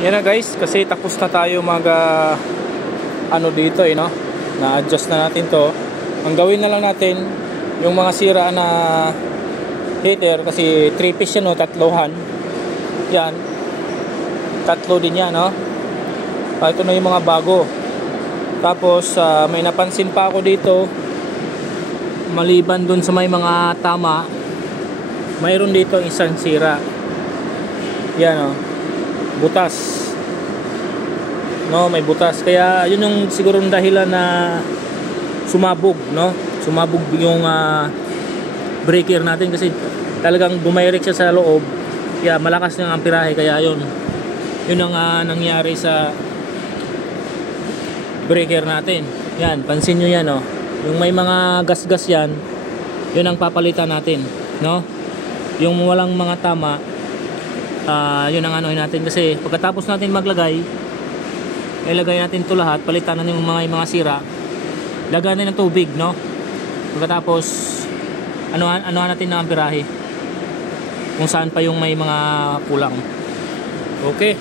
Yan na guys, kasi tapos na tayo mag ano dito no. Na-adjust na natin to. Ang gawin na lang natin yung mga sira na heater, kasi 3 piece yan no, tatlohan. Yan. Tatlo din yan no. Ito na yung mga bago. Tapos may napansin pa ako dito, maliban dun sa may mga tama, mayroon dito isang sira. Yan o, butas no, may butas. Kaya yun yung sigurong dahilan na sumabog no, sumabog yung breaker natin, kasi talagang dumirect siya sa loob, kaya malakas yung amperahe. Kaya yun ang nangyari sa breaker natin. Yan, pansin nyo yan oh. Yung may mga gas-gas yan, yun ang papalitan natin no. Yung walang mga tama, yun ang anohin natin, kasi pagkatapos natin maglagay, ilagay natin ito lahat, palitan natin yung mga sira, lagyan natin ng tubig no. Pagkatapos anuhan natin ng amperahe kung saan pa yung may mga kulang. Okay.